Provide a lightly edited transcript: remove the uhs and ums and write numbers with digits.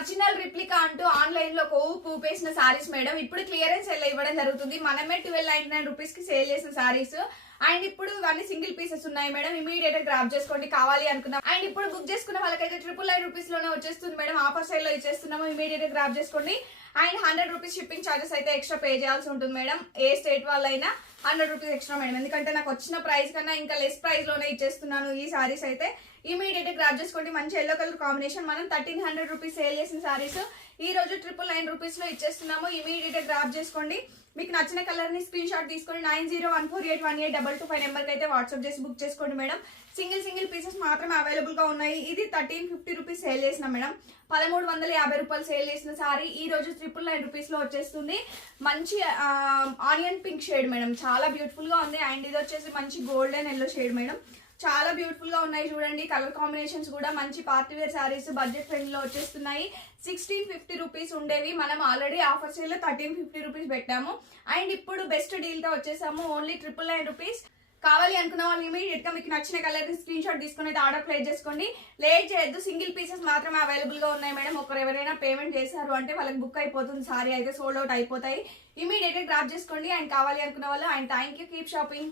Original replica అంటూ online లో ఊపేసిన saris madam ఇప్పుడు క్లియరెన్స్ సేల్ ఇవ్వడం జరుగుతుంది. మనమే 1299 రూపీస్ కి సేల్ చేసిన సారీస్. అండ్ ఇప్పుడు ఇవన్నీ సింగిల్ పీసెస్ ఉన్నాయి మేడం, ఇమీడియట్ గా గ్రాప్ చేసుకోండి కావాలి అనుకున్నాం. అండ్ ఇప్పుడు బుక్ చేసుకున్న వాళ్ళకైతే 999 రూపీస్ లోనే వచ్చేస్తుంది మేడం, ఆఫర్ సైడ్ లో ఇచ్చేస్తున్నాము, ఇమీడియట్ గా గ్రాప్ చేసుకోండి. అండ్ 100 రూపీస్ షిప్పింగ్ ఛార్జెస్ అయితే ఎక్స్ట్రా పే చేయాల్సి ఉంటుంది మేడం. ఏ స్టేట్ వాళ్ళైనా 100 రూపీస్ ఎక్స్ట్రా మేడం, ఎందుకంటే నాకు వచ్చిన ప్రైస్ కన్నా ఇంకా లెస్ ప్రైస్ లోనే ఇచ్చేస్తున్నాను ఈ సారీస్ అయితే. ఇమీడియట్ గా గ్రాప్ చేసుకోండి. మంచి ఎల్లో కలర్ కాంబినేషన్, మనం 1300 రూపీస్ సేల్ చేసిన సారీస్ ఈ రోజు 999 రూపీస్ లో ఇచ్చేస్తున్నాము. ఇమీడియట్ గా గ్రాప్ చేసుకోండి. మీకు నచ్చిన కలర్ ని స్క్రీన్ షాట్ తీసుకొని 9014818225 నెంబర్ కి అయితే వాట్సాప్ చేసి బుక్ చేసుకోండి మేడం. సింగిల్ పీసెస్ మాత్రమే అవైలబుల్ గా ఉన్నాయి. ఇది 1350 రూపీస్ సేల్ చేసిన మేడం, 1350 రూపాయలు సేల్ చేసిన సారీ ఈ రోజు 999 రూపీస్ లో వచ్చేస్తుంది. మంచి ఆనియన్ పింక్ షేడ్ మేడం, చాలా బ్యూటిఫుల్ గా ఉంది. అండ్ ఇది వచ్చేసి మంచి గోల్డెన్ ఎల్లో షేడ్ మేడం, చాలా బ్యూటిఫుల్ గా ఉన్నాయి చూడండి. కలర్ కాంబినేషన్స్ కూడా మంచి party wear saris budget friend లో వచ్చేస్తున్నాయి. 1650 రూపీస్ ఉండేవి, మనం ఆల్రెడీ ఆఫర్ సేల్ లో 1350 రూపీస్ పెట్టాము. అండ్ ఇప్పుడు బెస్ట్ డీల్ తో వచ్చేసాము, ఓన్లీ 999 రూపీస్. కావాలి అనుకున్న వాళ్ళు ఇమీడియట్ గా మీకు నచ్చిన కలర్ ని స్క్రీన్ షాట్ తీసుకుని అయితే ఆర్డర్ ప్లేస్ చేసుకోండి. లేట్ చేయొద్దు, సింగిల్ పీసెస్ మాత్రమే అవైలబుల్ గా ఉన్నాయి మేడం. ఒకరు ఎవరైనా పేమెంట్ చేశారు అంటే వాళ్ళకి బుక్ అయిపోతుంది, సారీ అయితే సోల్డ్ అవుట్ అయిపోతాయి. ఇమీడియట్ గా గ్రాప్ చేసుకోండి. అండ్ కావాలి అనుకున్న వాళ్ళు. And thank you, keep shopping.